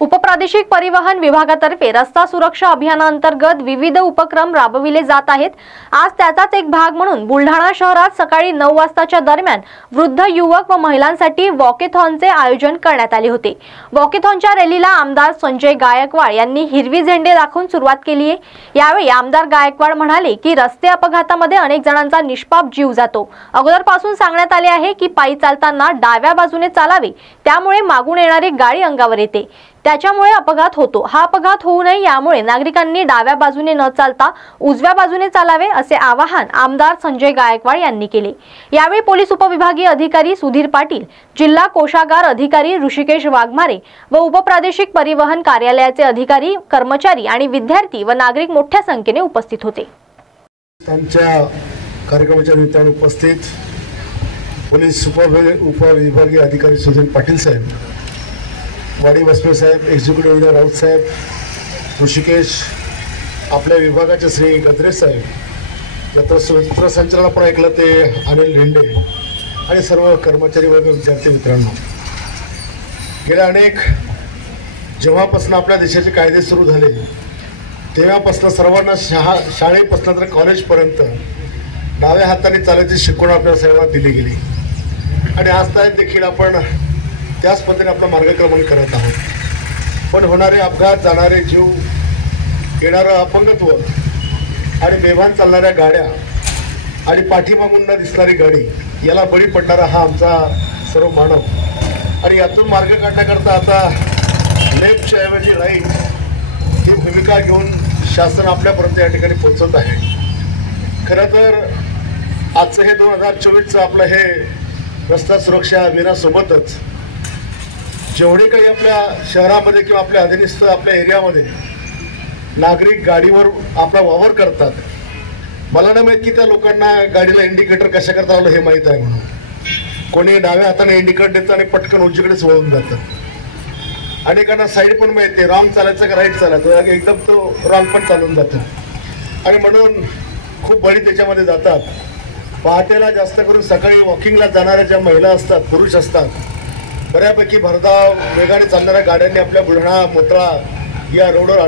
उपप्रादेशिक परिवहन विभागातर्फे रस्ता सुरक्षा अभियानांतर्गत विविध उपक्रम राबविले जात आहेत। आज त्याचाच एक भाग म्हणून बुलढाणा शहरात सकाळी 9 वाजताच्या दरम्यान वृद्ध युवक व महिलांसाठी वॉकेथॉनचे आयोजन करण्यात आले होते। वॉकेथॉनच्या रॅलीला आमदार संजय गायकवाड यांनी हिरवी झेंडे दाखवून सुरुवात केली आहे। यावेळी आमदार गायकवाड म्हणाले की रस्ते अपघातामध्ये अनेक जणांचा निष्पाप जीव जातो। अगोदरपासून सांगण्यात आले आहे की पायी चालताना डाव्या बाजूने चालावे, त्यामुळे मागून येणारी गाडी अंगावर येते, त्याच्यामुळे अपघात होतो। हा अपघात होऊ नये यामुळे नागरिकांनी डाव्या बाजूने न चालता उजव्या बाजूने चालावे असे आवाहन आमदार संजय गायकवाड यांनी केले। यावेळी पोलीस उपविभागीय अधिकारी सुधीर पाटील, जिल्हा कोषागार अधिकारी ऋषिकेश वाघमारे व उपप्रादेशिक परिवहन कार्यालयाचे अधिकारी, कर्मचारी आणि विद्यार्थी व नागरिक मोठ्या संख्येने उपस्थित होते। त्यांच्या कार्यक्रमाच्या निमित्ताने उपस्थित पोलीस उपविभागीय अधिकारी सुधीर पाटील साहेब, वाडी बसवे साहेब, एक्झिक्युटिव्ह इंजिनियर राऊत साहेब, ऋषिकेश, आपल्या विभागाचे श्री गद्रे साहेब, सूत्रसंचालन पण ऐकलं ते अनिल लेंडे आणि सर्व कर्मचारी वर्ग, विद्यार्थी मित्रांनो, गेल्या अनेक जेव्हापासून आपल्या देशाचे कायदे सुरू झाले तेव्हापासून सर्वांना शाळेपासून तर कॉलेजपर्यंत डाव्या हाताने चालायची शिकवण आपल्या सर्वांना दिली गेली आणि आज देखील आपण त्याच पद्धतीने आपलं मार्गक्रमण करत आहोत। पण होणारे अपघात, जाणारे जीव, येणारं अपंगत्व आणि बेभान चालणाऱ्या गाड्या आणि पाठीमागून न दिसणारी गाडी याला बळी पडणारा हा आमचा सर्व मानव आणि यातून मार्ग काढण्याकरता आता लेफ्टच्या ऐवजी राईट ही भूमिका घेऊन शासन आपल्यापर्यंत या ठिकाणी पोहोचत आहे। खरं तर आजचं हे 2024चं आपलं हे रस्ता सुरक्षा अभियानासोबतच जेवढे काही आपल्या शहरामध्ये किंवा आपल्या अधीनस्थ आपल्या एरियामध्ये नागरिक गाडीवर आपला वावर करतात, मला नाही माहीत की त्या लोकांना गाडीला इंडिकेटर कशा करता आलं हे माहीत आहे म्हणून कोणी डाव्या हाताने इंडिकेटर देतं आणि पटकन उजवीकडेच वळून जातं। अनेकांना साईड पण माहिती आहे, रॉंग चालायचं का राईट चालायचं, एकदम तो रॉंग पण चालून जातो आणि म्हणून खूप बळी त्याच्यामध्ये जातात। पहाटेला जास्त करून सकाळी वॉकिंगला जाणाऱ्या ज्या महिला असतात, पुरुष असतात, बऱ्यापैकी भरधाव वेगाने चालणाऱ्या गाड्यांनी आपल्या बुलढाणा मोताळा या रोडवर